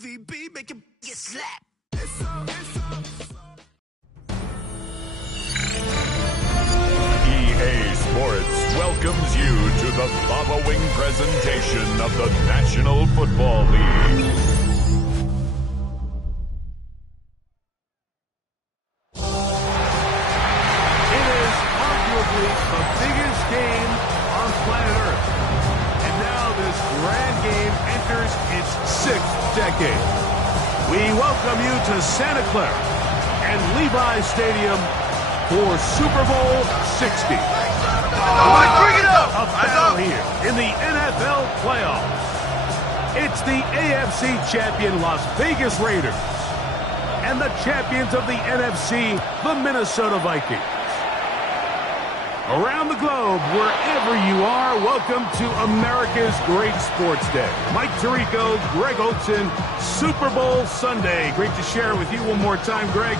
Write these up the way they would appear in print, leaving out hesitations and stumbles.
VB, make it slap. EA Sports welcomes you to the following presentation of the National Football League. It is arguably the biggest game on planet Earth. And now this grand game enters its 6th decade. We welcome you to Santa Clara and Levi Stadium for Super Bowl 60. A battle here in the NFL playoffs. It's the AFC champion Las Vegas Raiders and the champions of the NFC, the Minnesota Vikings. Around the globe, wherever you are, welcome to America's Great Sports Day. Mike Tirico, Greg Olson, Super Bowl Sunday. Great to share with you one more time, Greg.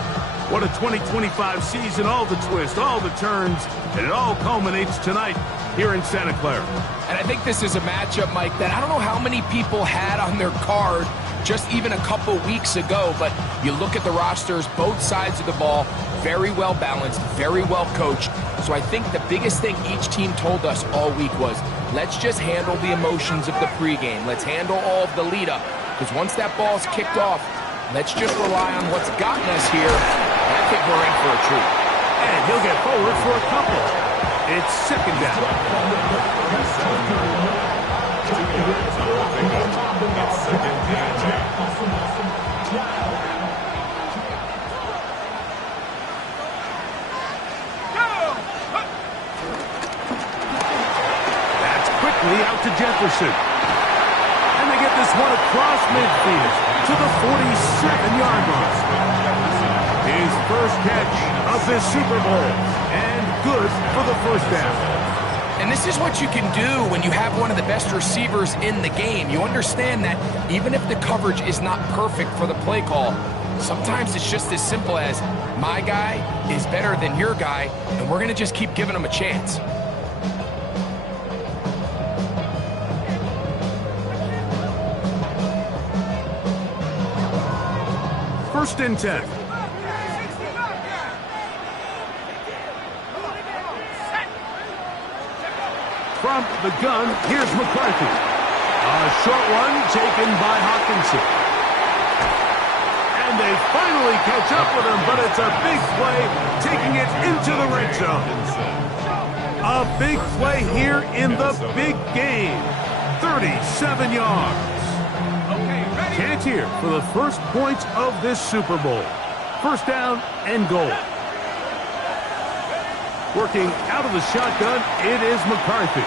What a 2025 season, all the twists, all the turns, and it all culminates tonight here in Santa Clara. And I think this is a matchup, Mike, that I don't know how many people had on their card just even a couple weeks ago, but you look at the rosters, both sides of the ball, very well balanced, very well coached. So I think the biggest thing each team told us all week was, let's just handle the emotions of the pregame. Let's handle all of the lead up, because once that ball's kicked off, let's just rely on what's gotten us here. And I think we're in for a treat. And he'll get forward for a couple. It's second down. That's quickly out to Jefferson. And they get this one across midfield to the 47-yard line. His first catch of this Super Bowl, and good for the first down. And this is what you can do when you have one of the best receivers in the game. You understand that even if the coverage is not perfect for the play call, sometimes it's just as simple as, my guy is better than your guy, and we're going to just keep giving him a chance. First and 10. From the gun, here's McCarthy. A short one taken by Hawkinson. And they finally catch up with him, but it's a big play, taking it into the red zone. A big play here in the big game. 37 yards. Chance here for the first points of this Super Bowl. First down and goal. Working out of the shotgun, it is McCarthy.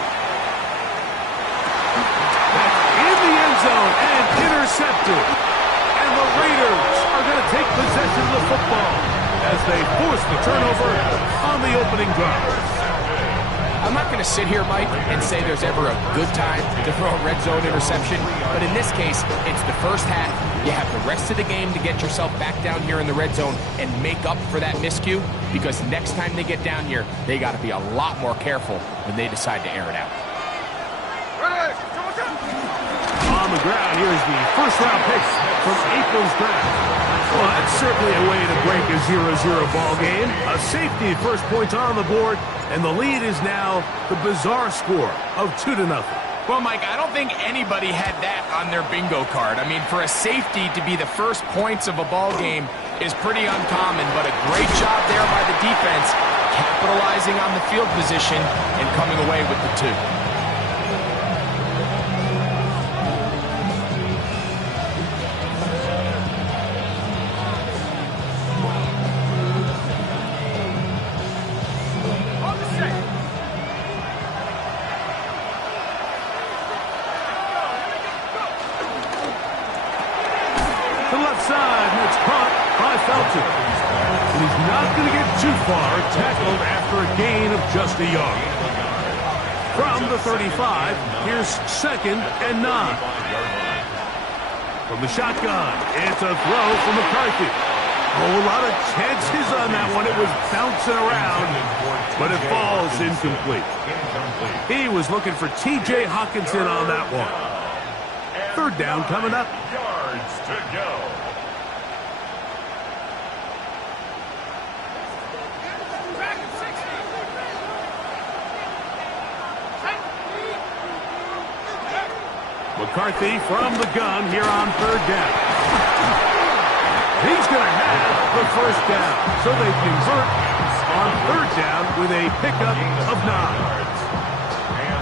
That's in the end zone and intercepted. And the Raiders are going to take possession of the football as they force the turnover on the opening drive. I'm not going to sit here, Mike, and say there's ever a good time to throw a red zone interception, but in this case, it's the first half. You have the rest of the game to get yourself back down here in the red zone and make up for that miscue, because next time they get down here, they got to be a lot more careful when they decide to air it out. On the ground, here's the first-round pick from April's draft. Well, that's certainly a way to break a 0-0 ball game. A safety, first points on the board, and the lead is now the bizarre score of 2-0. Well, Mike, I don't think anybody had that on their bingo card. I mean, for a safety to be the first points of a ball game is pretty uncommon, but a great job there by the defense, capitalizing on the field position and coming away with the two. He's not going to get too far, tackled after a gain of just a yard. From the 35, here's second and 9. From the shotgun, it's a throw from McCarthy. Oh, a lot of chances on that one. It was bouncing around, but it falls incomplete. He was looking for T.J. Hawkinson on that one. Third down coming up. yards to go. McCarthy from the gun here on third down. He's going to have the first down. So they convert on third down with a pickup of 9.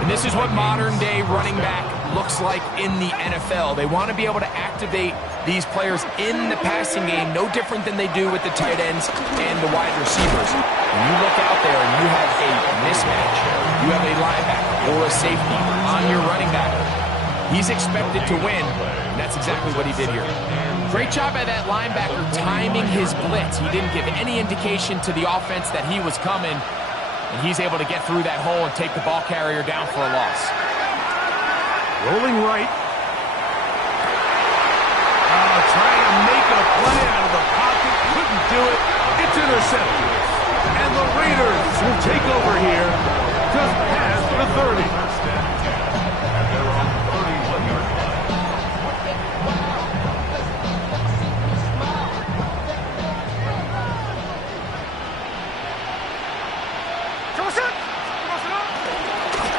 And this is what modern-day running back looks like in the NFL. They want to be able to activate these players in the passing game, no different than they do with the tight ends and the wide receivers. When you look out there and you have a mismatch, you have a linebacker or a safety on your running back, he's expected to win, and that's exactly what he did here. Great job by that linebacker timing his blitz. He didn't give any indication to the offense that he was coming, and he's able to get through that hole and take the ball carrier down for a loss. Rolling right. Trying to make a play out of the pocket. Couldn't do it. It's intercepted. And the Raiders will take over here just past the 30.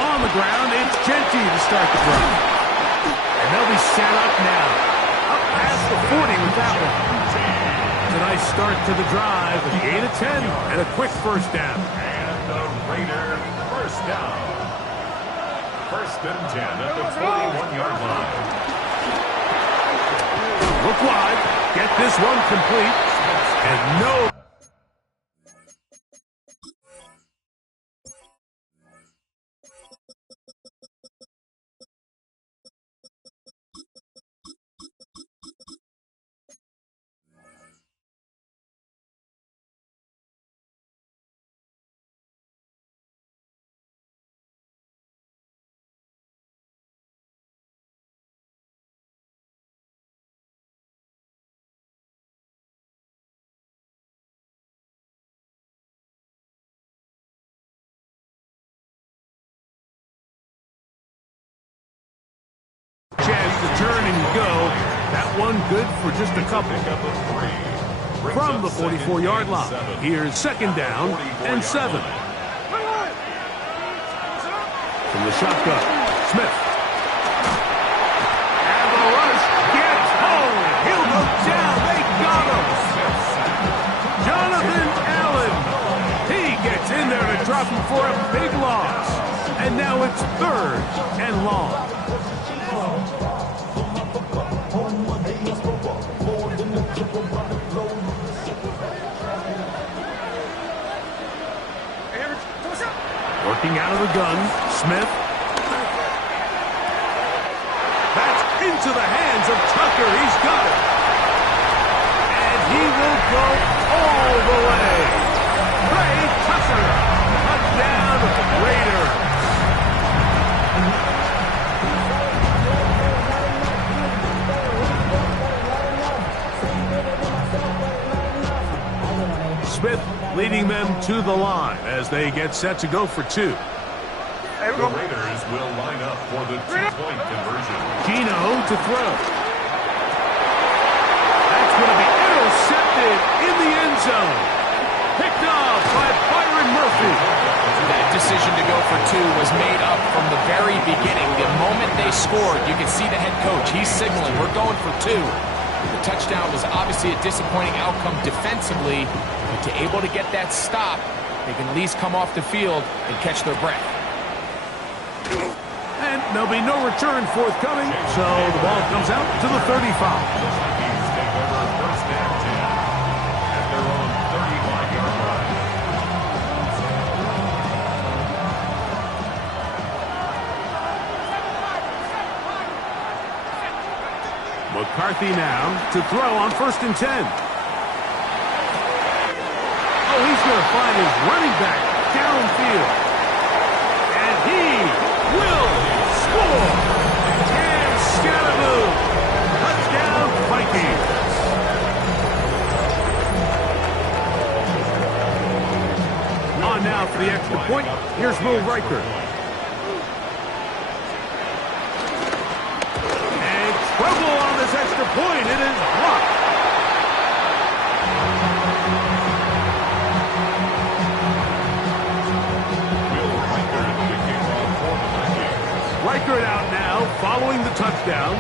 On the ground, it's Genty to start the drive. And they'll be set up now. Up past the 40 with that one. It's a nice start to the drive. A gain of 10 and a quick first down. And the Raiders first down. First and 10 at the 41-yard line. Look wide. Get this one complete. And no... chance to turn and go. That one good for just a couple. From the 44-yard line, here's second down and 7. From the shotgun, Smith. And the rush gets home. He'll go down. They got him. Jonathan Allen. He gets in there to drop him for a big loss. And now it's third and long. Working out of the gun, Smith. That's into the hands of Tucker. He's got it. And he will go all the way. Ray Tucker. Touchdown, Raiders. Smith leading them to the line as they get set to go for 2. The Raiders will line up for the 2-point conversion. Gino to throw. That's going to be intercepted in the end zone. Picked off by Byron Murphy. That decision to go for 2 was made up from the very beginning. The moment they scored, you can see the head coach. He's signaling, we're going for 2. The touchdown was obviously a disappointing outcome defensively, but to able to get that stop, they can at least come off the field and catch their breath. And there'll be no return forthcoming, so the ball comes out to the 35. Vikings take over first and 10 at their own 35-yard line. McCarthy now to throw on first and 10. Oh, he's going to find his running back downfield. And he will score. And Scatterboo. Touchdown, Vikings. On now for the extra point. Here's Will Riker. And trouble on this extra point. It is blocked. Reichert out now, following the touchdown,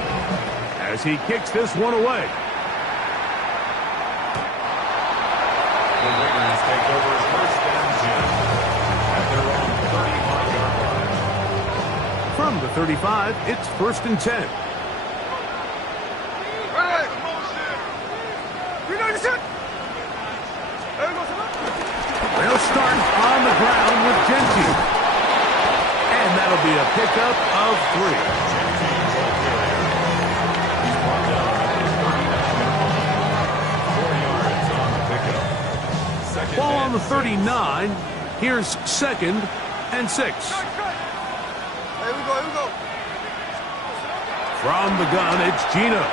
as he kicks this one away. The Raiders take over first and 10 at their own 35-yard line. From the 35, it's first and 10. They'll start on the ground with Genty. And that'll be a pickup of 3. Ball on the 39. Here's second and 6. Here we go. From the gun, it's Gino.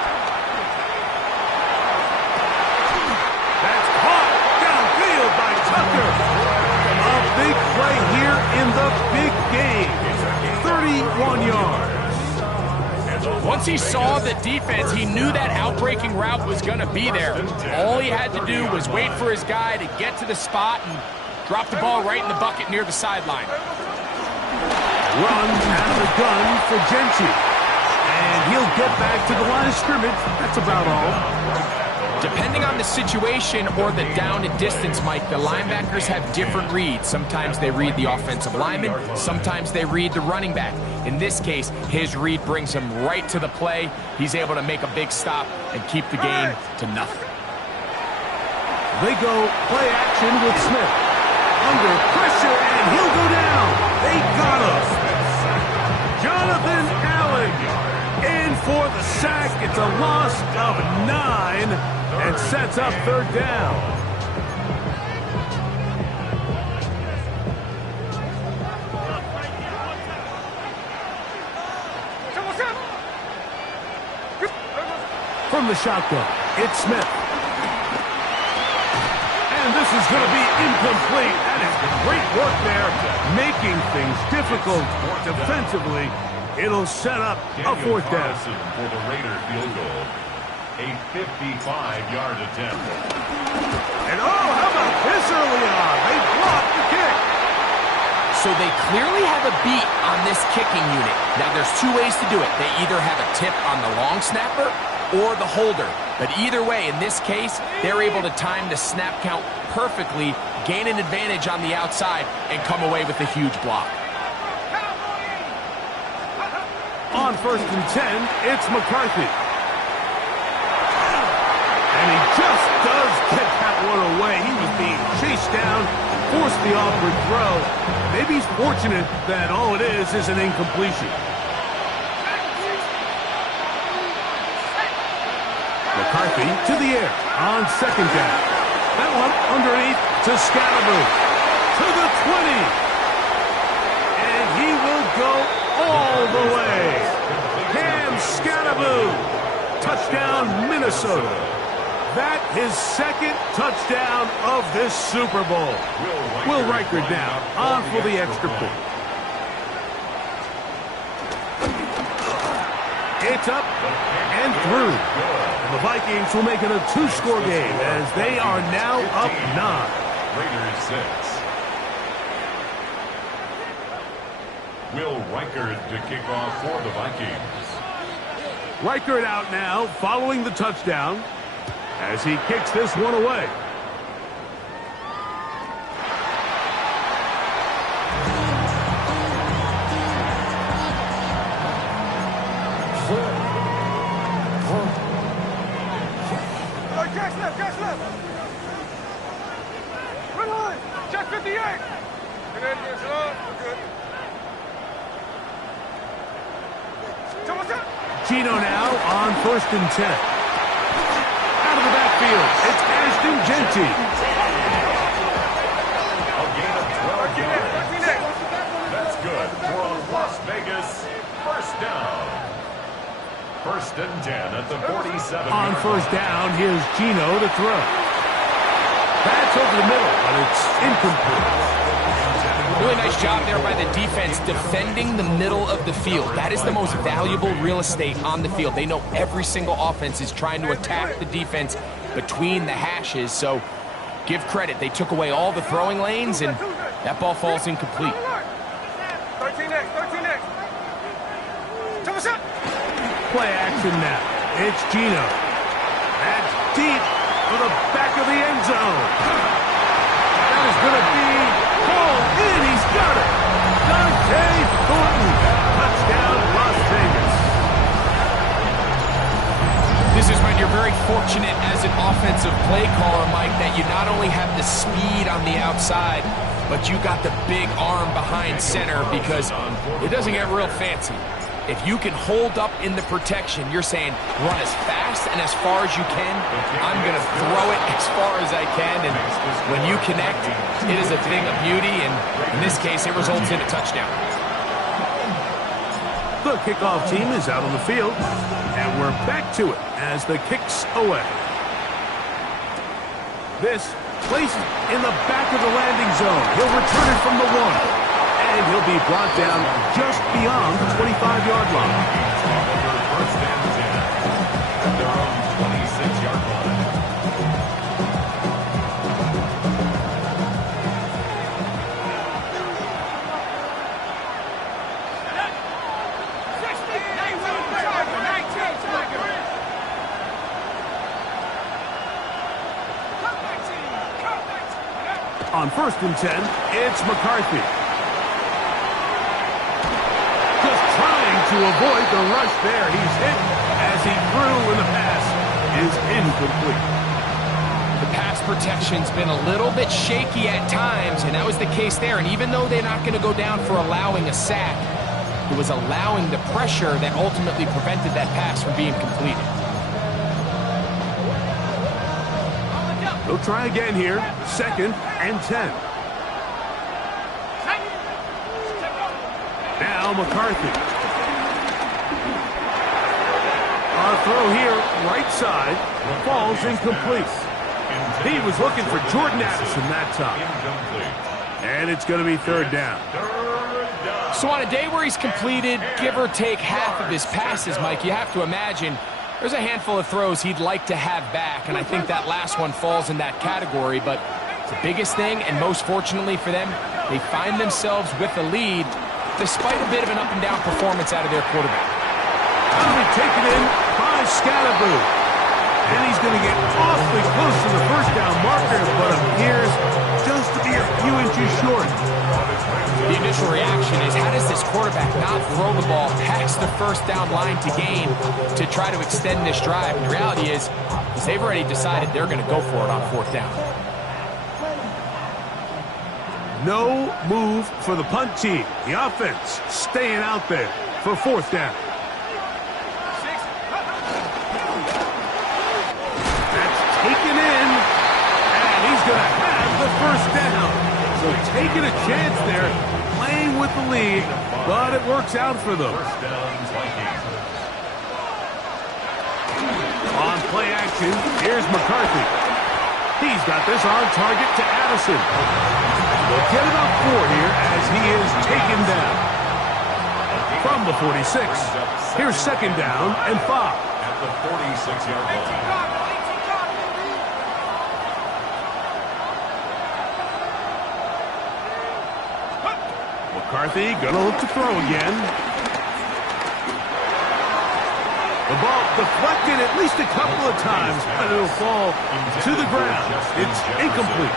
That's caught downfield by Tucker. A big play here in the big game. 31 yards. Once he saw the defense, he knew that outbreaking route was going to be there. All he had to do was wait for his guy to get to the spot and drop the ball right in the bucket near the sideline. Run out of the gun for Genty. And he'll get back to the line of scrimmage. That's about all. Depending on the situation or the down and distance, Mike, the linebackers have different reads. Sometimes they read the offensive lineman. Sometimes they read the running back. In this case, his read brings him right to the play. He's able to make a big stop and keep the game to nothing. They go play action with Smith. Under pressure, and he'll go down. They got him. Jonathan Allen in for the sack. It's a loss of 9 and sets up third down. From the shotgun, it's Smith. And this is going to be incomplete. That is great work there, making things difficult defensively. It'll set up a fourth down. For the Raider field goal. A 55-yard attempt. And how about this early on? They blocked the kick. So they clearly have a beat on this kicking unit. Now, there's two ways to do it. They either have a tip on the long snapper or the holder. But either way, in this case, they're able to time the snap count perfectly, gain an advantage on the outside, and come away with a huge block. On first and 10, it's McCarthy. And he just does get that one away. He was being chased down, forced the awkward throw. Maybe he's fortunate that all it is an incompletion. McCarthy to the air on second down. That one underneath to Scalaboo. To the 20. And he will go all the way. Cam Scalaboo. Touchdown, Minnesota. That his second touchdown of this Super Bowl. Will Reichert now on for the extra point. It's up and through. And the Vikings will make it a 2-score game as they are now up 9. Raiders 6. Will Reichert to kick off for the Vikings. Reichert out now following the touchdown as he kicks this one away. Catch left. Run on. Check 58. Good. Gino now on first and 10. Out of the backfield, it's Ashton Genty. A gain of 12 yards. That's good for a Las Vegas first down. First and 10 at the 47. On first down, here's Gino to throw. That's over the middle, but it's incomplete. Really nice job there by the defense defending the middle of the field. That is the most valuable real estate on the field. They know every single offense is trying to attack the defense between the hashes, so give credit. They took away all the throwing lanes, and that ball falls incomplete. 13 next. Play action now. It's Gino. That's deep for the back of the end zone. That is going to be pulled in. He's got it. Dante Thornton. Touchdown, Las Vegas. This is when you're very fortunate as an offensive play caller, Mike, that you not only have the speed on the outside, but you got the big arm behind center, because it doesn't get real fancy. If you can hold up in the protection, you're saying run as fast and as far as you can. I'm going to throw it as far as I can, and when you connect, it is a thing of beauty, and in this case, it results in a touchdown. The kickoff team is out on the field, and we're back to it as the kick's away. This placed in the back of the landing zone. He'll return it from the 1. And he'll be brought down just beyond the 25-yard line. First and 10 at their own 26-yard line. On 1st and 10, it's McCarthy. To avoid the rush there, he's hit as he threw, and the pass is incomplete. The pass protection's been a little bit shaky at times, and that was the case there. And even though they're not going to go down for allowing a sack, it was allowing the pressure that ultimately prevented that pass from being completed. They'll try again here. 2nd and 10. Now McCarthy. Our throw here, right side, falls incomplete. He was looking for Jordan Addison that time. And it's going to be 3rd down. So on a day where he's completed, give or take half of his passes, Mike, you have to imagine there's a handful of throws he'd like to have back, and I think that last one falls in that category. But the biggest thing, and most fortunately for them, they find themselves with a lead despite a bit of an up-and-down performance out of their quarterback. That'll be taken in by Scalaboo. And he's going to get awfully close to the 1st down marker, but appears just to be a few inches short. The initial reaction is, how does this quarterback not throw the ball past the 1st down line to gain to try to extend this drive? And the reality is they've already decided they're going to go for it on 4th down. No move for the punt team. The offense staying out there for 4th down. Taken in, and he's going to have the 1st down. So taking a chance there, playing with the lead, but it works out for them. On play action, here's McCarthy. He's got this on target to Addison. They'll get about 4 here as he is taken down. From the 46, here's 2nd down and 5. At the 46-yard line. McCarthy going to look to throw again. The ball deflected at least a couple of times, but it'll fall to the ground. It's incomplete.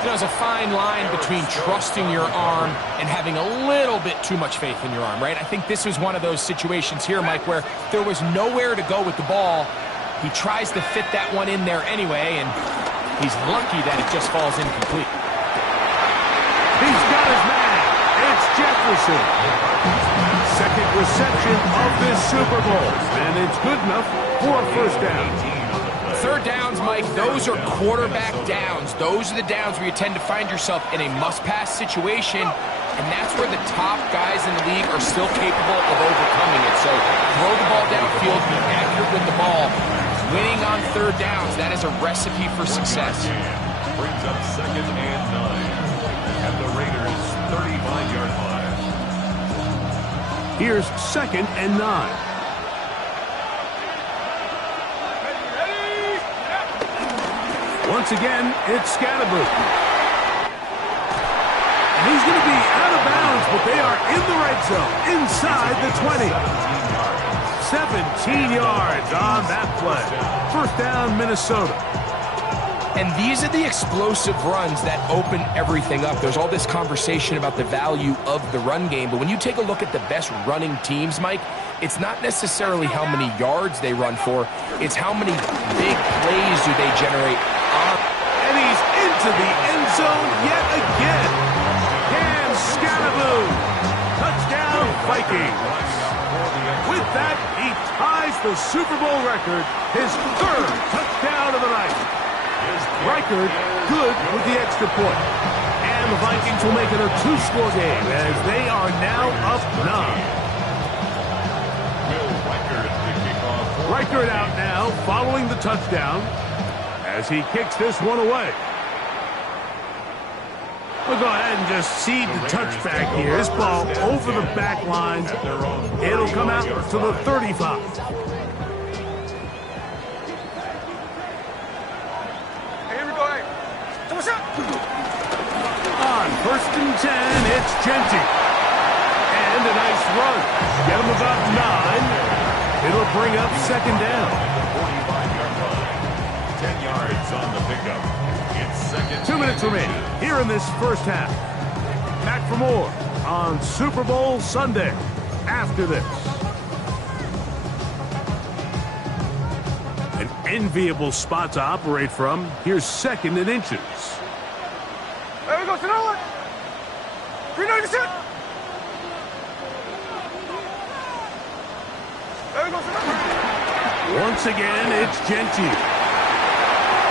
There's a fine line between trusting your arm and having a little bit too much faith in your arm, right? I think this was one of those situations here, Mike, where there was nowhere to go with the ball. He tries to fit that one in there anyway, and he's lucky that it just falls incomplete. He's got his man. It's Jefferson. 2nd reception of this Super Bowl, and it's good enough for a 1st down. 3rd downs, Mike, those are quarterback downs. Those are the downs where you tend to find yourself in a must-pass situation, and that's where the top guys in the league are still capable of overcoming it. So throw the ball downfield, be accurate with the ball. Winning on 3rd downs, that is a recipe for success. Brings up 2nd and 9. at the Raiders' 35-yard line. Here's 2nd and 9. Once again, it's Scatterboo. And he's going to be out of bounds, but they are in the red zone, inside the 20. 17 yards on that play. First down, Minnesota. And these are the explosive runs that open everything up. There's all this conversation about the value of the run game, but when you take a look at the best running teams, Mike, it's not necessarily how many yards they run for, it's how many big plays do they generate. And he's into the end zone yet again. Cam Scatterboo. Touchdown, Vikings. With that, he ties the Super Bowl record, his 3rd touchdown of the night. Record good with the extra point. And the Vikings will make it a 2-score game as they are now up 9. Reichert out now following the touchdown as he kicks this one away. We'll go ahead and just cede the touchback here. This ball over the back line. It'll come out to the 35. On 1st and 10, it's Genty. And a nice run. Get him about 9. It'll bring up 2nd down. 45-yard line. 10 yards on the pickup. It's 2nd. 2 minutes remaining here in this first half. Back for more on Super Bowl Sunday after this. An enviable spot to operate from. Here's 2nd and inches. There we go, Sonoma. 396. There we go, Sonoma. Once again, it's Genty.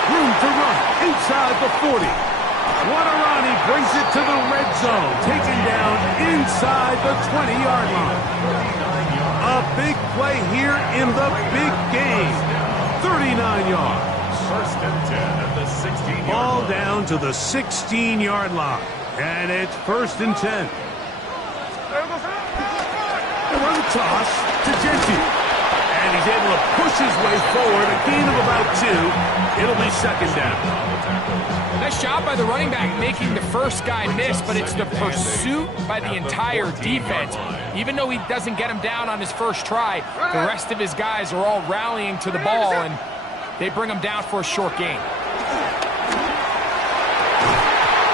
Room to run inside the 40. What a run. He brings it to the red zone. Taken down inside the 20-yard line. A big play here in the big game. 39 yards. 1st and 10 at the 16-yard line. Ball down to the 16-yard line. And it's 1st and 10. There we go, Sonoma. They run the toss to Genty. And he's able to push his way forward. A gain of about 2. It'll be 2nd down. Nice job by the running back making the first guy miss, but it's the pursuit by the entire defense. Even though he doesn't get him down on his first try, the rest of his guys are all rallying to the ball, and they bring him down for a short gain.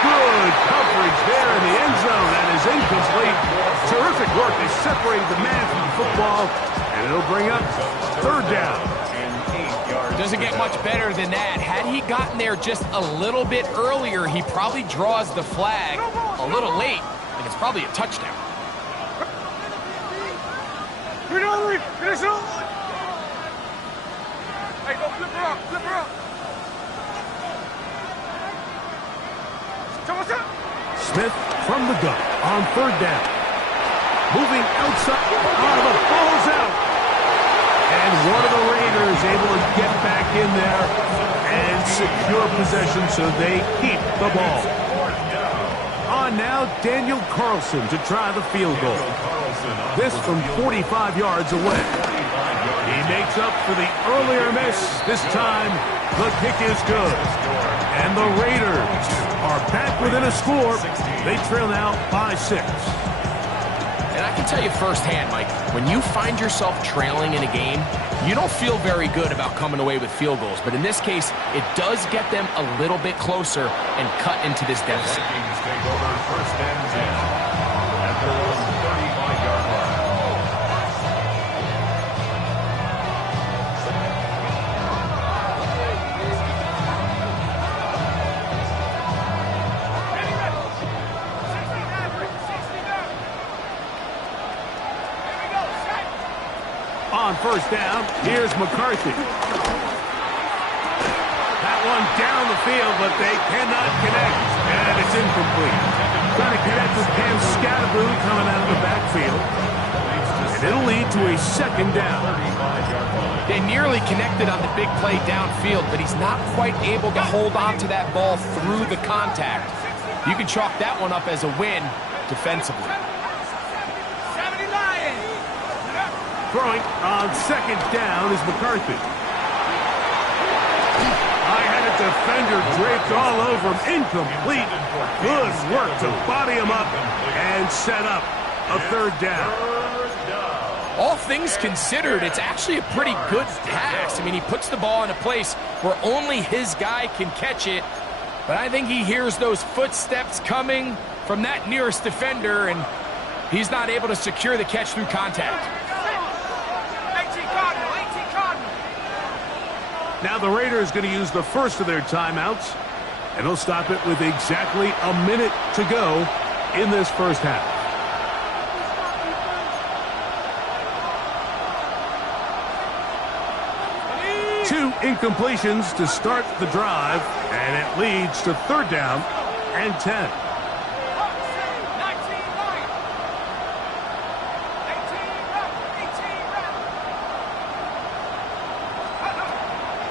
Good coverage there in the end zone. That is incomplete. Terrific work. They separated the man from the football, and it'll bring up 3rd down. Doesn't get much better than that. Had he gotten there just a little bit earlier, he probably draws the flag a little late, and it's probably a touchdown. Finish it all. Hey, go flip her up, flip her up. Smith from the gun on 3rd down. Moving outside. The ball's out. And one of the Raiders able to get back in there and secure possession so they keep the ball. On now, Daniel Carlson to try the field goal. This from 45 yards away. He makes up for the earlier miss. This time, the kick is good. And the Raiders are back within a score. They trail now by 6. And I can tell you firsthand, Mike, when you find yourself trailing in a game, you don't feel very good about coming away with field goals. But in this case, it does get them a little bit closer and cut into this deficit. Vikings take over 1st and 10 at their own 35-yard line. On 1st down, here's McCarthy. That one down the field, but they cannot connect, and it's incomplete. Trying to connect with Cam Scatterboo coming out of the backfield, and it'll lead to a 2nd down. They nearly connected on the big play downfield, but he's not quite able to hold on to that ball through the contact. You can chalk that one up as a win defensively. Throwing on second down is McCarthy. High-headed defender draped all over him. Incomplete. Good work to body him up and set up a third down. All things considered, it's actually a pretty good pass. I mean, he puts the ball in a place where only his guy can catch it. But I think he hears those footsteps coming from that nearest defender, and he's not able to secure the catch through contact. Now the Raiders going to use the first of their timeouts, and they'll stop it with exactly a minute to go in this first half. Two incompletions to start the drive, and it leads to third down and 10.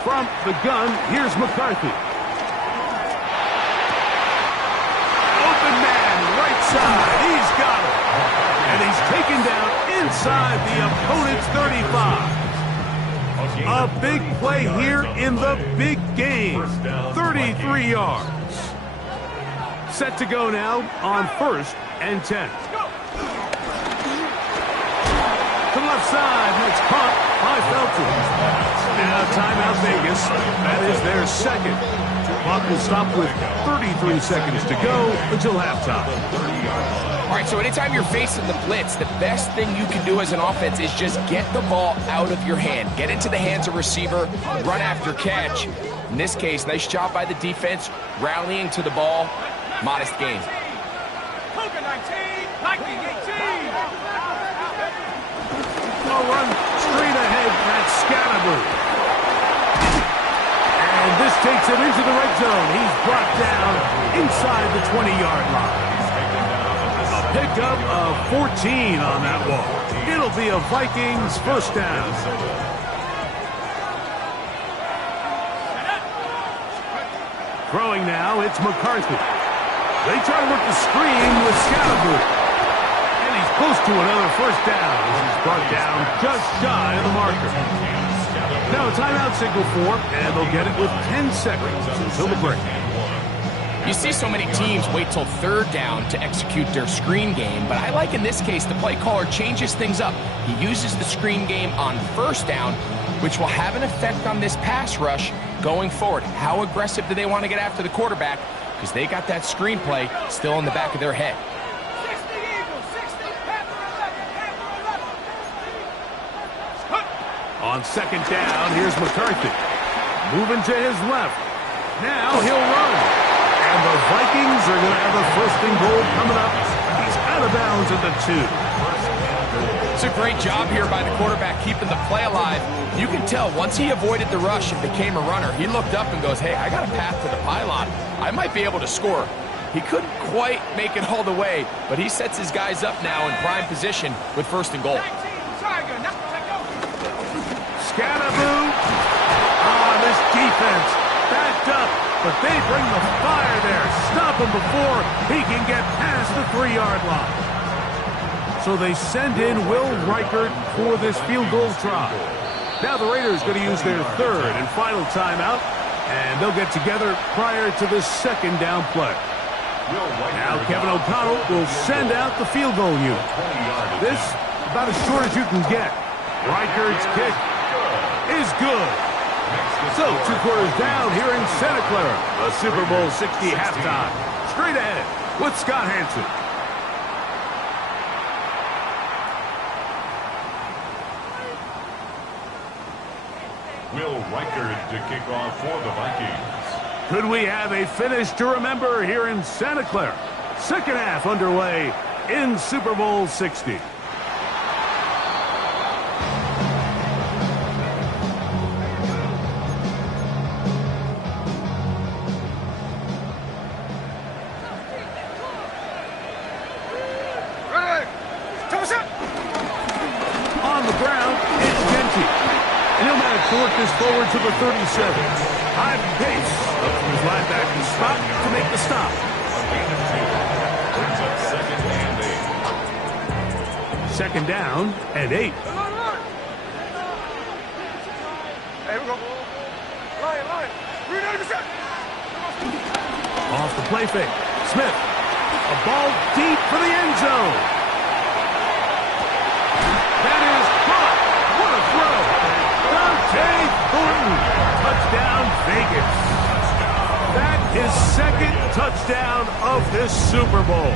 From the gun, here's McCarthy. Open man, right side. He's got it. And he's taken down inside the opponent's 35. A big play here in the big game. 33 yards. Set to go now on first and 10. To the left side, and it's caught by Felton. Now timeout Vegas. That is their second. Clock will stop with 33 seconds to go until halftime. All right, so anytime you're facing the blitz, the best thing you can do as an offense is just get the ball out of your hand. Get into the hands of receiver, run after catch. In this case, nice job by the defense, rallying to the ball. Modest gain. A run straight ahead, that's Scatterby. And this takes him into the red zone. He's brought down inside the 20-yard line. A pickup of 14 on that walk. It'll be a Vikings first down. Throwing now, it's McCarthy. They try to work the screen with Scatterby. Close to another first down. He's brought down just shy of the marker. Now a timeout signal for, and they'll get it with 10 seconds until the break. You see so many teams wait till third down to execute their screen game, but I like in this case the play caller changes things up. He uses the screen game on first down, which will have an effect on this pass rush going forward. How aggressive do they want to get after the quarterback? Because they got that screen play still in the back of their head. On second down, here's McCarthy. Moving to his left. Now he'll run. And the Vikings are going to have a first and goal coming up. He's out of bounds at the 2. It's a great job here by the quarterback keeping the play alive. You can tell once he avoided the rush and became a runner, he looked up and goes, hey, I got a path to the pylon. I might be able to score. He couldn't quite make it all the way, but he sets his guys up now in prime position with first and goal. Scatterby. This defense backed up, but they bring the fire there. Stop him before he can get past the 3-yard line. So they send in Will Reichert for this field goal try. Now the Raiders going to use their third and final timeout, and they'll get together prior to the second down play. Now Kevin O'Connell will send out the field goal unit. This about as short as you can get. Reichert's kick is good. So 2 quarters down here in Santa Clara. The Super Bowl 60 halftime. Straight ahead with Scott Hansen. Will Reichert to kick off for the Vikings. Could we have a finish to remember here in Santa Clara? Second half underway in Super Bowl 60. Work this forward to the 37. High pace up to his linebacker spot to make the stop. Second down and 8. Hey, we go. Line. Read out of the set. Off the play fake. Smith. A ball deep for the end zone. That is caught. What a throw. Dante Thornton. Touchdown, Vegas. That is second touchdown of this Super Bowl.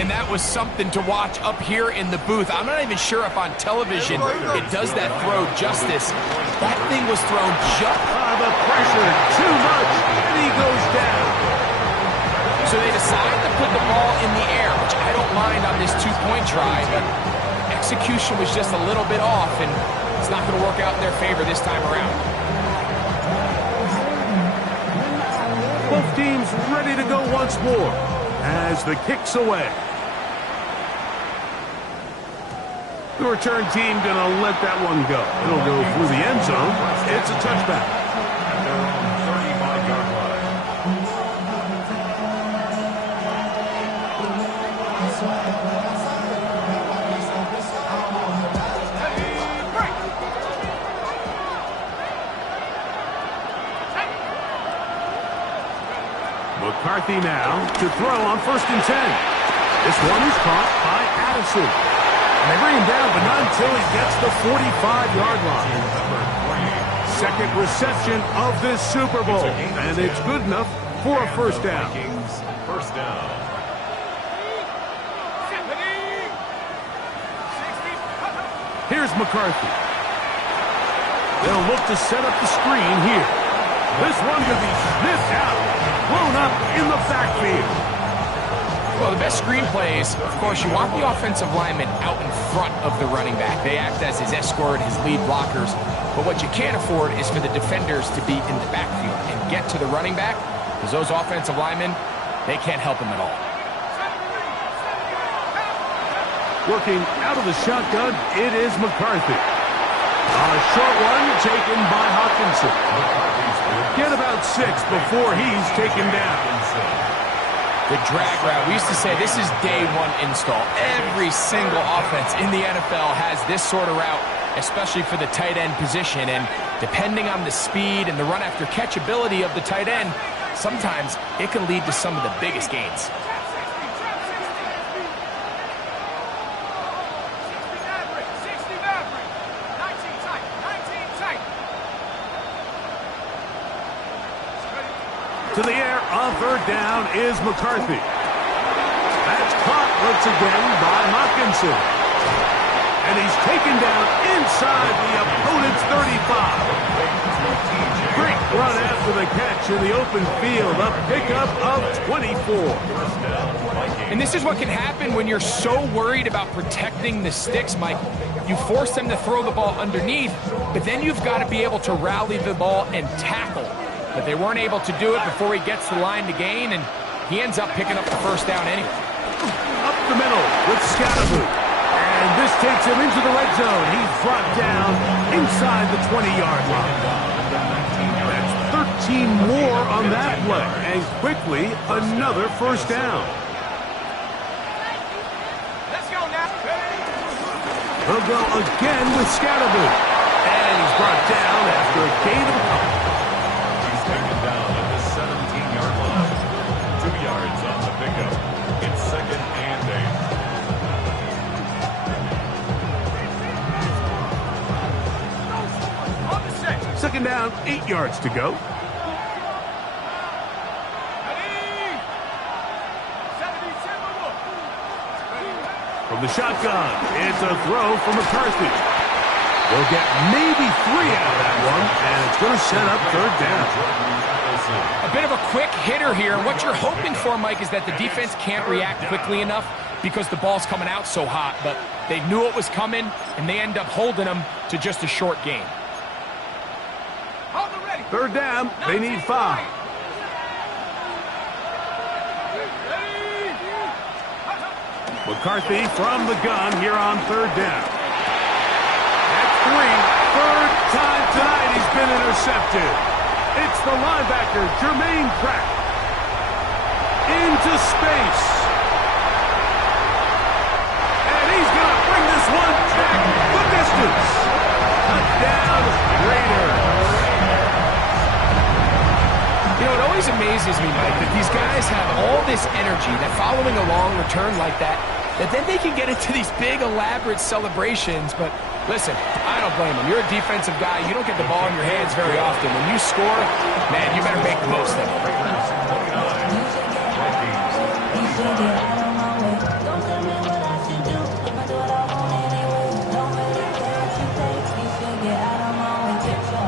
And that was something to watch up here in the booth. I'm not even sure if on television it does that throw justice. That thing was thrown just... The pressure, too much, and he goes down. So they decide to put the ball in the air, which I don't mind on this two-point try, but execution was just a little bit off, and it's not going to work out in their favor this time around. Both teams ready to go once more as the kick's away. The return team going to let that one go. It'll go through the end zone. It's a touchback. At their own 35-yard line. McCarthy now to throw on 1st and 10. This one is caught by Addison. And they bring him down, but not until he gets the 45-yard line. Second reception of this Super Bowl, and it's good enough for a first down. Vikings, first down. Here's McCarthy. They'll look to set up the screen here. This one could be sniffed out, blown up in the backfield. Well, the best screen plays, of course, you want the offensive lineman out in front of the running back. They act as his escort, his lead blockers. But what you can't afford is for the defenders to be in the backfield and get to the running back, because those offensive linemen, they can't help him at all. Working out of the shotgun, it is McCarthy. A short one taken by Hawkinson. Get about 6 before he's taken down. The drag route, we used to say this is day one install. Every single offense in the NFL has this sort of route, especially for the tight end position. And depending on the speed and the run after catch ability of the tight end, sometimes it can lead to some of the biggest gains. To the air on 3rd down is McCarthy. That's caught once again by Hawkinson. And he's taken down inside the opponent's 35. Great run after the catch in the open field. A pickup of 24. And this is what can happen when you're so worried about protecting the sticks, Mike. You force them to throw the ball underneath, but then you've got to be able to rally the ball and tackle. But they weren't able to do it before he gets the line to gain, and he ends up picking up the first down anyway. Up the middle with Scatterboot. And this takes him into the red zone. He's brought down inside the 20-yard line. That's 13 more on that play. And quickly, another first down. Let's go now. He'll go again with Scatterboot. And he's brought down after a gain of a couple. Taken down at the 17-yard line. 2 yards on the pickup. It's 2nd and 8. Second down, 8 yards to go. From the shotgun, it's a throw from McCarthy. They'll get maybe 3 out of that one, and it's going to set up 3rd down. A bit of a quick hitter here, and what you're hoping for, Mike, is that the defense can't react quickly enough because the ball's coming out so hot, but they knew it was coming, and they end up holding them to just a short gain. 3rd down, they need 5. McCarthy from the gun here on 3rd down. That's 3. 3rd time tonight he's been intercepted. It's the linebacker, Jermaine Pratt. Into space. one back the distance. Touchdown, Raiders. You know, it always amazes me, Mike, that these guys have all this energy, that following a long return like that then they can get into these big, elaborate celebrations. But listen, I don't blame them. You're a defensive guy. You don't get the ball in your hands very often. When you score, man, you better make the most of it.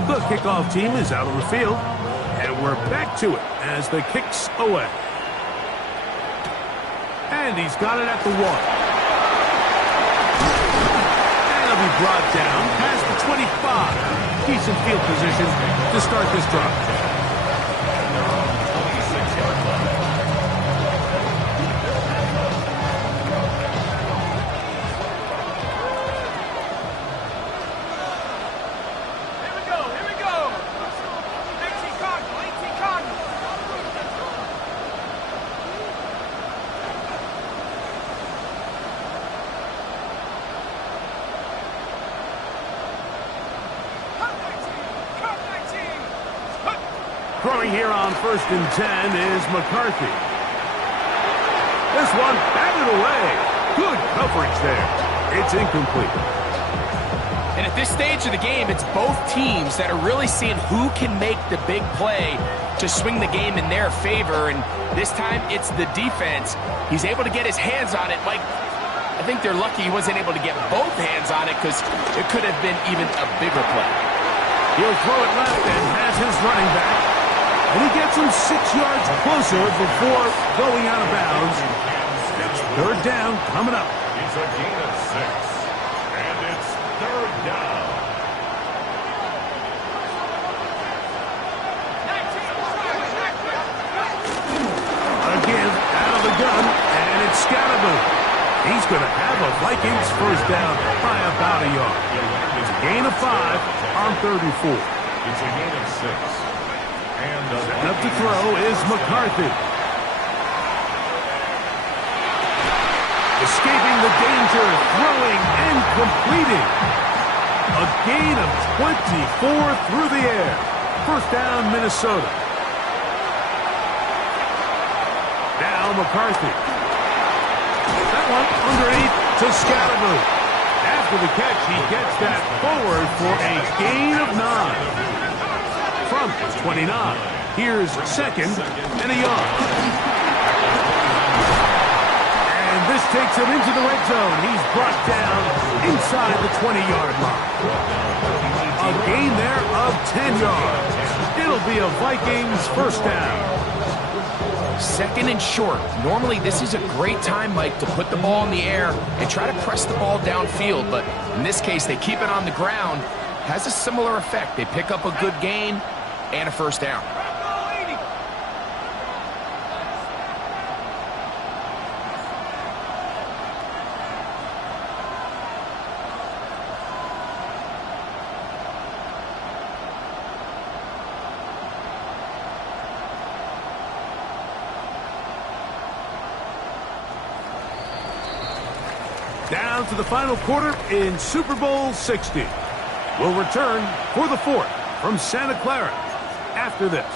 The kickoff team is out on the field, and we're back to it as the kick's away. And he's got it at the 1. And he'll be brought down past the 25. Decent field position to start this drive. Throwing here on 1st and 10 is McCarthy. This one batted away. Good coverage there. It's incomplete. And at this stage of the game, it's both teams that are really seeing who can make the big play to swing the game in their favor. And this time, it's the defense. He's able to get his hands on it. Mike, I think they're lucky he wasn't able to get both hands on it because it could have been even a bigger play. He'll throw it left and has his running back. And he gets him 6 yards closer before going out of bounds. It's 3rd down coming up. It's a gain of 6. And it's 3rd down. Again, out of the gun, and it's Scatterbo. He's going to have a Vikings 1st down by about a yard. It's a gain of 5 on 34. It's a gain of 6. Setting up to throw is McCarthy. Escaping the danger, throwing and completing. A gain of 24 through the air. 1st down, Minnesota. Now McCarthy. That one underneath to Scatterbo. After the catch, he gets that forward for a gain of 9. From 29. Here's 2nd and a yard. And this takes him into the red zone. He's brought down inside the 20-yard line. A gain there of 10 yards. It'll be a Vikings 1st down. 2nd and short. Normally, this is a great time, Mike, to put the ball in the air and try to press the ball downfield. But in this case, they keep it on the ground. Has a similar effect. They pick up a good gain and a 1st down. Down to the final quarter in Super Bowl 60. We'll return for the 4th from Santa Clara after this.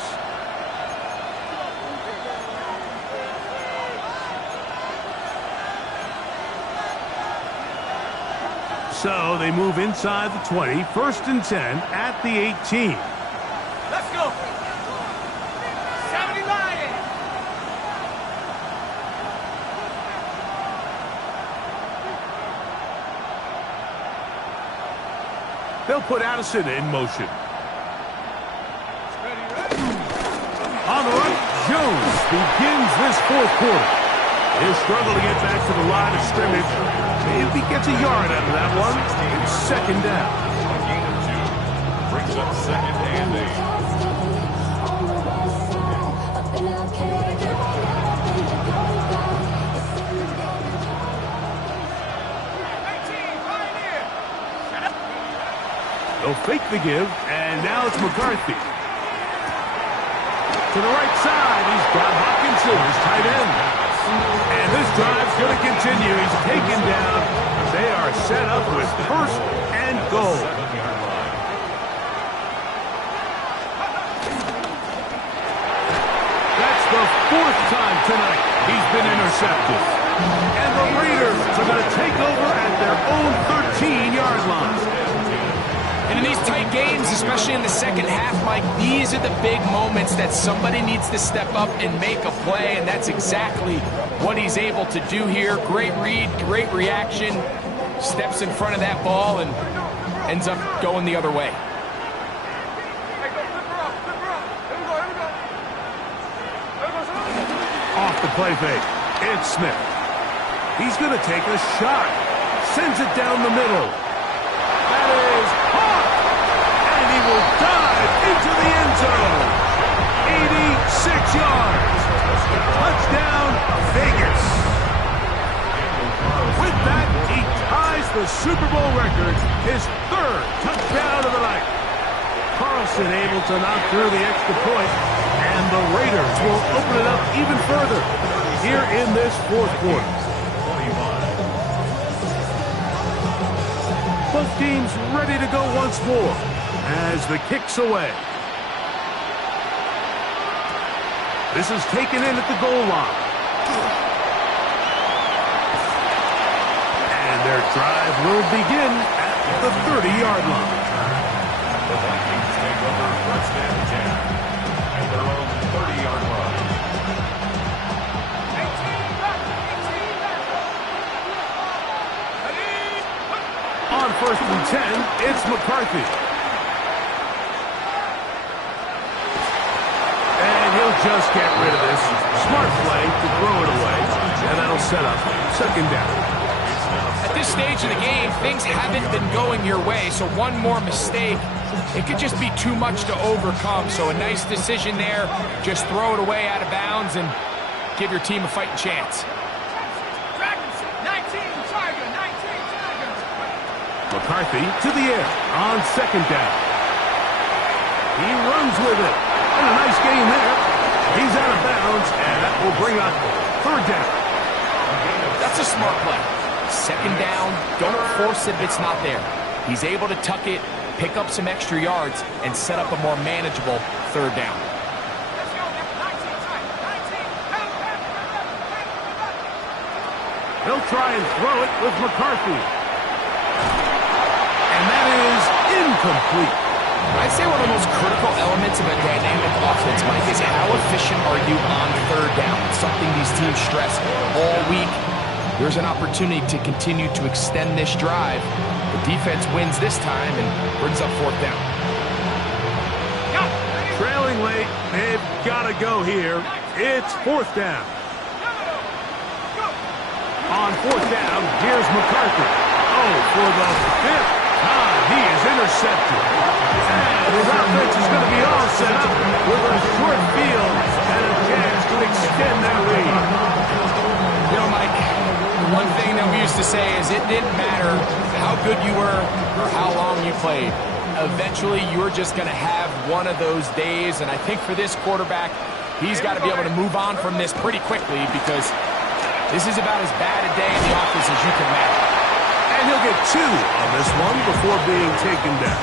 So they move inside the 20, 1st and 10 at the 18. Let's go. 70 Lions. They'll put Addison in motion. On the run, Jones begins this 4th quarter. He'll struggle to get back to the line of scrimmage. If he gets a yard out of that one, it's 2nd down. A gain of 2. Brings up 2nd and 8. They'll fake the give, and now it's McCarthy. To the right side, he's got Hopkinson, his tight end. And this drive's going to continue. He's taken down. They are are set up with first and goal. 7-yard line. That's the fourth time tonight he's been intercepted. And the Raiders are going to take over at their own 13-yard line. And in these tight games, especially in the second half, Mike, these are the big moments that somebody needs to step up and make a play, and that's exactly what he's able to do here. Great read, great reaction, steps in front of that ball and ends up going the other way. Hey, go, flip her up, flip her up. Here we go, here we go. Here we go, son. Off the play fake, it's Smith. He's going to take a shot. Sends it down the middle. That is hot. And he will dive into the end zone. 86 yards. Touchdown, Vegas. With that, he ties the Super Bowl record, his third touchdown of the night. Carlson able to knock through the extra point, and the Raiders will open it up even further here in this fourth quarter. Both teams ready to go once more as the kick's away. This is taken in at the goal line. And their drive will begin at the 30-yard line. The Vikings take over first and 10 at their own 30-yard line. 18 back, 18 back. On first and 10, it's McCarthy. And he'll just get rid of this. Smart play to throw it away. And that'll set up second down. At this stage of the game, things haven't been going your way, so one more mistake, it could just be too much to overcome. So a nice decision there. Just throw it away out of bounds and give your team a fighting chance. Dragons, 19, Tiger, 19, Tigers. McCarthy to the air on second down. He runs with it. And a nice gain there. He's out of bounds, and that will bring up third down. That's a smart play. Second down, don't force it if it's not there. He's able to tuck it, pick up some extra yards, and set up a more manageable third down. Let's go, 19, Tiger, 19. He'll try and throw it with McCarthy. And that is incomplete. I'd say one of the most critical elements of a dynamic offense, Mike, is how efficient are you on third down? It's something these teams stress all week. There's an opportunity to continue to extend this drive. The defense wins this time and brings up fourth down. Trailing late, they've got to go here. It's fourth down. On fourth down, here's McCarthy. Oh, for the fifth time, he is intercepted. And his offense is going to be all set up with a short field and a chance to extend that lead. You know, Mike, one thing that we used to say is it didn't matter how good you were or how long you played. Eventually, you're just going to have one of those days, and I think for this quarterback, he's got to be able to move on from this pretty quickly because this is about as bad a day in the office as you can imagine. And he'll get two on this one before being taken down.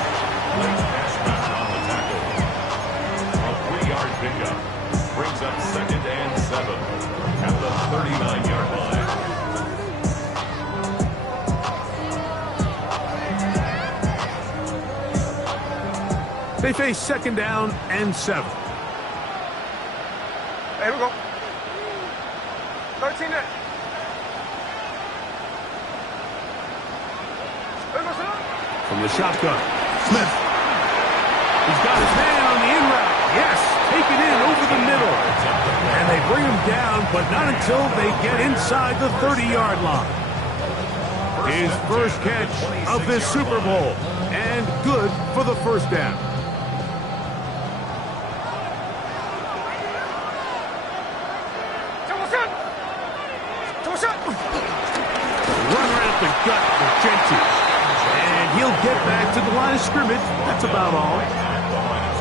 Pass rusher on the tackle. A 3-yard pickup brings up second and 7 at the 39-yard line. They face second down and 7. Here we go. 13 there. Here we go, son. From the shotgun, Smith. He's got his man on the in route. Yes, take it in over the middle. And they bring him down, but not until they get inside the 30-yard line. His first catch of this Super Bowl, and good for the first down. Run right up the gut for Gentry. And he'll get back to the line of scrimmage. That's about all.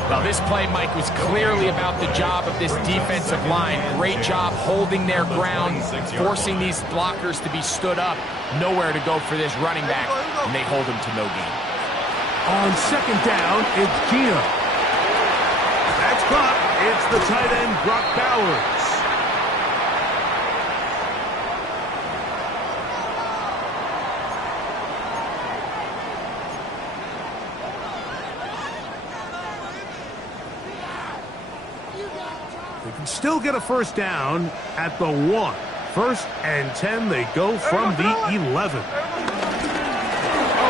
Well, this play, Mike, was clearly about the job of this defensive line. Great job holding their ground, forcing these blockers to be stood up. Nowhere to go for this running back, and they hold him to no gain. On second down, it's Gino. That's caught. It's the tight end, Brock Bowers. They can still get a first down at the 1. First and 10, they go from the 11. A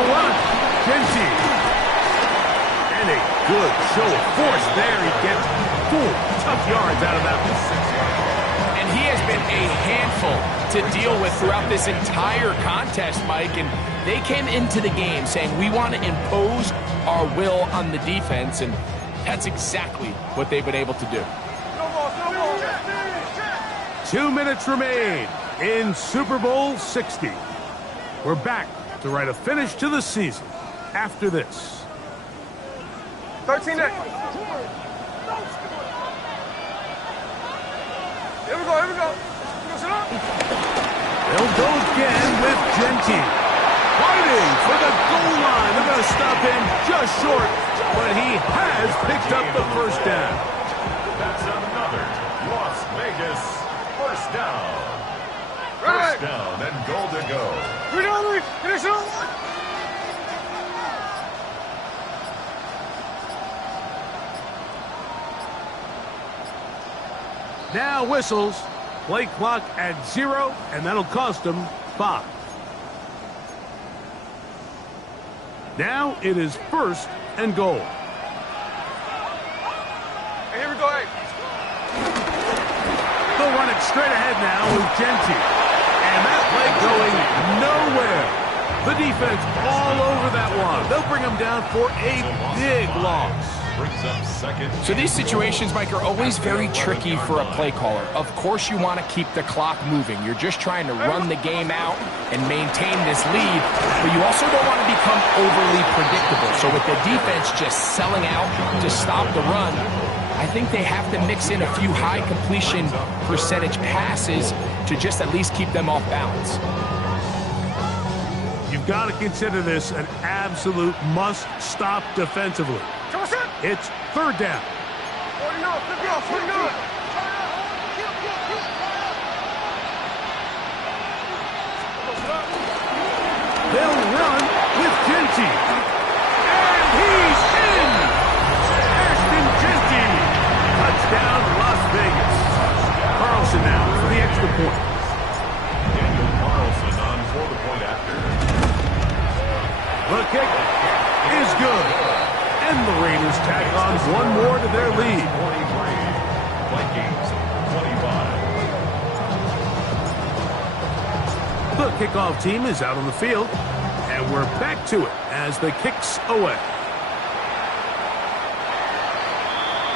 run. Genty. And a good show of force there. He gets 4 tough yards out of that one. And he has been a handful to deal with throughout this entire contest, Mike. And they came into the game saying, we want to impose our will on the defense. And that's exactly what they've been able to do. 2 minutes remain in Super Bowl 60. We're back to write a finish to the season after this. 13 next. Here we go, here we go. They'll go again with Genty. Fighting for the goal line. They're going to stop him just short, but he has picked up the first down. That's another Las Vegas first down. First down and goal to go. Finish it. Now whistles. Play clock at 0, and that'll cost them 5. Now it is first and goal. And here we go, hey. They'll run it straight ahead now with Genty. And that play going nowhere. The defense all over that one. They'll bring them down for a big loss. Brings up second. So these situations, Mike, are always very tricky for a play caller. Of course you want to keep the clock moving. You're just trying to run the game out and maintain this lead, but you also don't want to become overly predictable. So with the defense just selling out to stop the run, I think they have to mix in a few high completion percentage passes to just at least keep them off balance. You've got to consider this an absolute must-stop defensively. It's third down. 49, flip it off, 49. They'll run with Genty. And he's in! Ashton Genty. Touchdown, Las Vegas. Carlson now for the extra point. Daniel Carlson on for the point after. The kick is good. And the Raiders tack on one more to their lead. 23. Vikings 25. The kickoff team is out on the field, and we're back to it as the kick's away.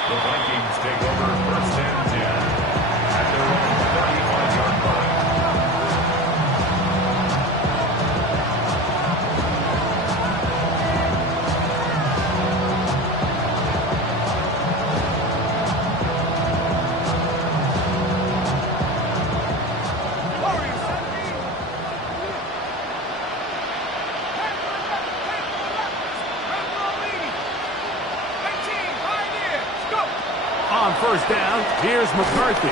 The Vikings take over first and 10 at their own 35-yard line. On first down, here's McCarthy.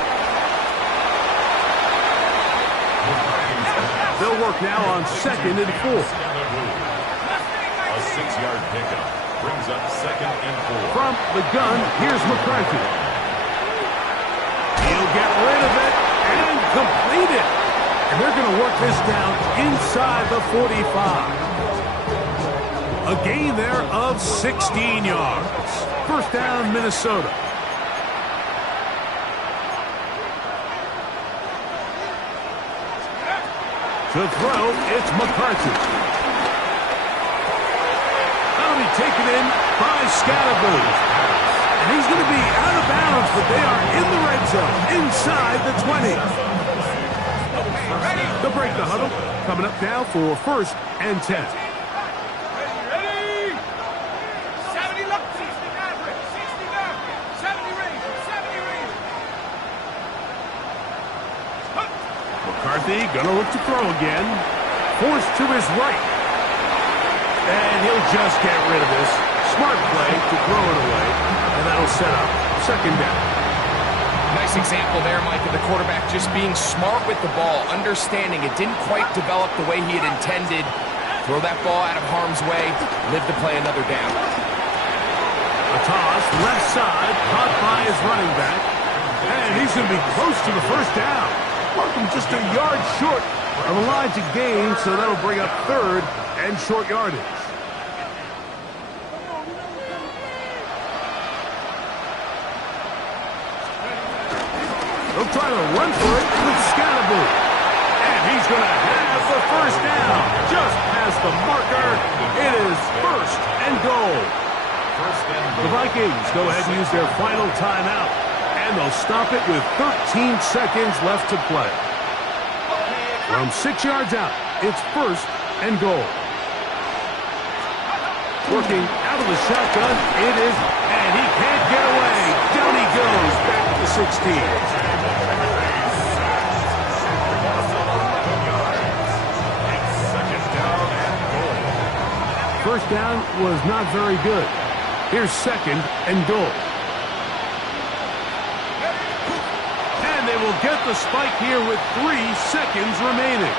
They'll work now on second and 4. A 6-yard pickup brings up second and 4. From the gun, here's McCarthy. He'll get rid of it and complete it. And they're going to work this down inside the 45. A gain there of 16 yards. First down, Minnesota. To throw, it's McCarthy. That'll be taken in by Scatterboo. And he's going to be out of bounds, but they are in the red zone, inside the 20. They'll break the huddle, coming up now for first and 10. healthy, gonna look to throw again. Forced to his right. And he'll just get rid of this. Smart play to throw it away. And that'll set up second down. Nice example there, Mike, of the quarterback just being smart with the ball, understanding it didn't quite develop the way he had intended. Throw that ball out of harm's way, live to play another down. A toss, left side, caught by his running back. And he's going to be close to the first down. Welcome just a yard short of the line to gain, so that'll bring up third and short yardage. They'll try to run for it with Scatterboo. And he's going to have the first down. Just past the marker. It is first and goal. The Vikings go ahead and use their final timeout. And they'll stop it with 13 seconds left to play. From 6 yards out, it's first and goal. Working out of the shotgun, it is, and he can't get away. Down he goes, back to the 16. First down was not very good. Here's second and goal. And they will get the spike here with 3 seconds remaining.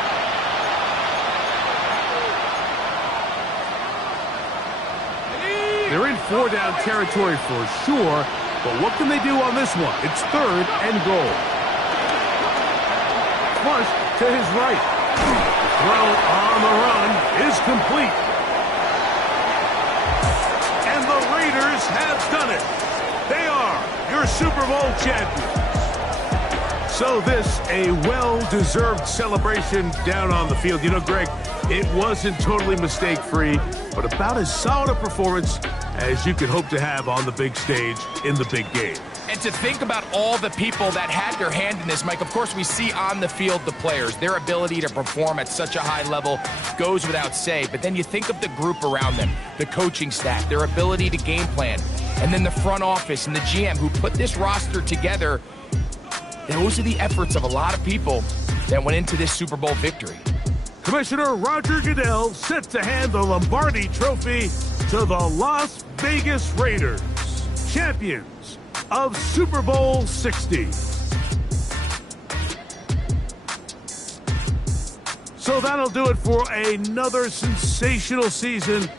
They're in 4-down territory for sure, but what can they do on this one? It's third and goal. Flush to his right. Throw on the run is complete. And the Raiders have done it. They are your Super Bowl champions. So this, a well-deserved celebration down on the field. You know, Greg, it wasn't totally mistake-free, but about as solid a performance as you could hope to have on the big stage in the big game. And to think about all the people that had their hand in this, Mike, of course we see on the field the players, their ability to perform at such a high level goes without say, but then you think of the group around them, the coaching staff, their ability to game plan, and then the front office and the GM who put this roster together. Those are the efforts of a lot of people that went into this Super Bowl victory. Commissioner Roger Goodell set to hand the Lombardi Trophy to the Las Vegas Raiders, champions of Super Bowl 60. So that'll do it for another sensational season